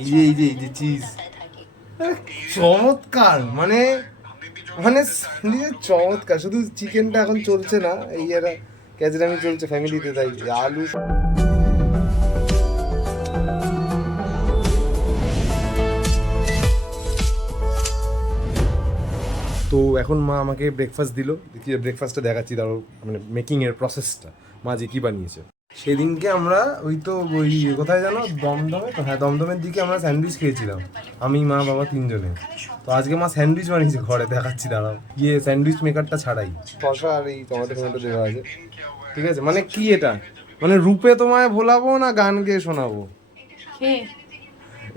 এই যে চিজ চমৎকার, মানে মানে চমৎকার। শুধু চিকেনটা এখন চলছে না, এই একটা ক্যাজরামি চলছে ফ্যামিলিতে, তাই আলু। তো এখন মা আমাকে ব্রেকফাস্ট দিল, দেখি ব্রেকফাস্টটা দেখাচ্ছি, ধরো মানে মেকিংয়ের প্রসেসটা মা যে কী বানিয়েছে। সেদিনকে আমরা ওই কোথায় জানো, দমদমে, তো হ্যাঁ দমদমের দিকে আমরা স্যান্ডউইচ খেয়েছিলাম, আমি মা বাবা তিনজনে। তো আজকে মা স্যান্ডউইচ বানিয়েছে ঘরে, দেখাচ্ছি দাঁড়াও। স্যান্ডউইচ মেকারটা ছাড়াই শসা আর এই টমেটো টমেটো দেওয়া আছে, ঠিক আছে। মানে কি এটা, মানে রূপে তোমায় ভোলাবো না গান গেয়ে শোনাবো?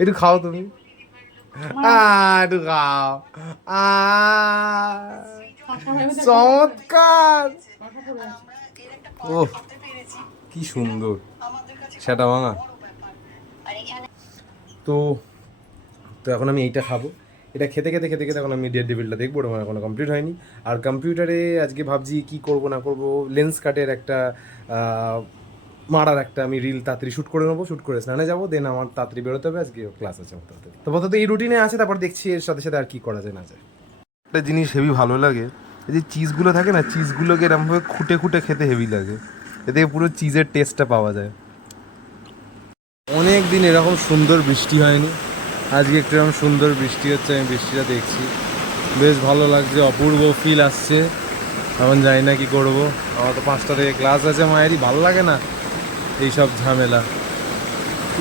একটু খাও তুমি, একটু খাও। চমৎকার, ও কি সুন্দর সেটা ভাঙা। তো তো এখন আমি এইটা খাবো, এটা খেতে খেতে খেতে খেতে এখন আমি ডেড ডেভিলটা দেখবো, ওটা আমার এখনো কমপ্লিট হয়নি। আর কম্পিউটারে আজকে ভাবছি কি করব না করব, লেন্স কাটের একটা মারার একটা আমি রিল তাড়াতাড়ি শ্যুট করে নেবো, শ্যুট করে স্নানে যাবো, দেন আমার তাড়াতাড়ি বেরোতে হবে, আজকে ক্লাস আছে আমার তাড়াতাড়ি। তো প্রথমত এই রুটিনে আছে, তারপর দেখছি এর সাথে সাথে আর কি করা যায় না যায়। একটা জিনিস হেভি ভালো লাগে, এই যে চিজগুলো থাকে না, চিজগুলোকে এরকমভাবে খুঁটে খুঁটে খেতে হেভি লাগে, এতে পুরো চিজের টেস্টটা পাওয়া যায়। অনেক দিন এরকম সুন্দর বৃষ্টি হয়নি, আজকে একটু এরকম সুন্দর বৃষ্টি হচ্ছে, আমি বৃষ্টিটা দেখছি, বেশ ভালো লাগছে, অপূর্ব ফিল আসছে। এখন জানি না কি করব, আমার তো 5টা থেকে ক্লাস আছে, মায়েরই ভালো লাগে না এইসব ঝামেলা,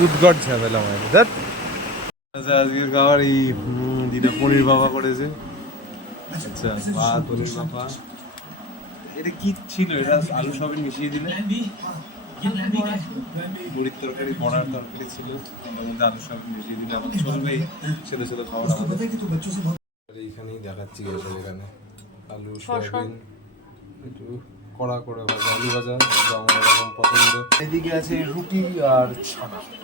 উদ্গট ঝামেলা মায়ের। দেখ আচ্ছা, আজকের খাবার এই দিদা পনির বাবা করেছে। আচ্ছা, ভাত পনির বাবা, এটা কি ছিল? এটা আলু সবই মিশিয়ে দিলে মুড়ির তরকারি, বড়ার তরকারি ছিল, তার মধ্যে আলু সবই মিশিয়ে দিলে আমার চলবেই, ছেলে ছেলে খাবার আমাদের এইখানেই দেখাচ্ছি। এখানে আলু সয়াবিন একটু কড়া করে ভাজা, আলু ভাজা, আমার এরকম পছন্দ। এদিকে আছে রুটি আর ছানা।